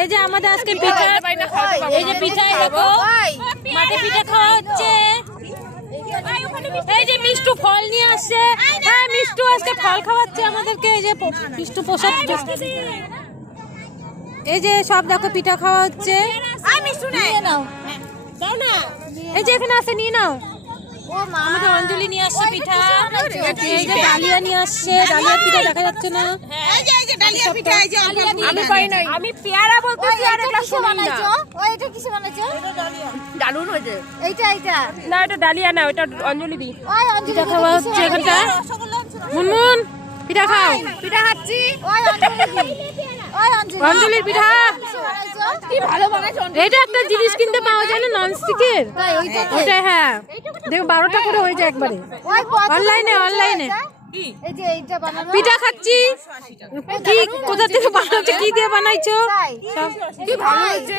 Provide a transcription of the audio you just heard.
এই যে আমাদের আজকে পিঠা, এই যে পিঠাই দেখো মাঠে পিঠা খাওয়া হচ্ছে। এই যে মিষ্টু ফল নিয়ে আসছে, হ্যাঁ মিষ্টু আজকে ফল খাওয়াচ্ছে আমাদেরকে। এই যে মিষ্টু প্রসাদ, এই যে সব দেখো পিঠা খাওয়া হচ্ছে। এই যে এখানে আছে, নিয়ে নাও। আমাদের অঞ্জলি নিয়ে আসছে পিঠা, এই যে ডালিয়া নিয়ে আসছে। ডালিয়ার পিঠা দেখা যাচ্ছে না। আমি পেয়ারা বলতেছি আর এটা শুনুন না। এটা কিসে বানাইছো? দারুণ হয়েছে। এইটা না এটা ডালিয়া না, ওটা অঞ্জলি দি। ওই অঞ্জলি পিঠা খাওয়া হচ্ছে এখানটা। মুনমুন পিঠা খাও। পিঠা খাচ্ছি। ওই অঞ্জলি দি। ওই অঞ্জলি। অঞ্জলির পিঠা কি ভালো বানাইছো। এটা একটা জিনিস কিনতে পাওয়া যায় না, ননস্টিকের। ওটা হ্যাঁ দেখো 12টা করে হয়ে যায় একবারে। অনলাইনে এই যে এইটা বানানো। পিঠা খাচ্ছি। কি কোথা থেকে বানাচ্ছো, কি দিয়ে বানাইছো? কি ভালো হয়েছে।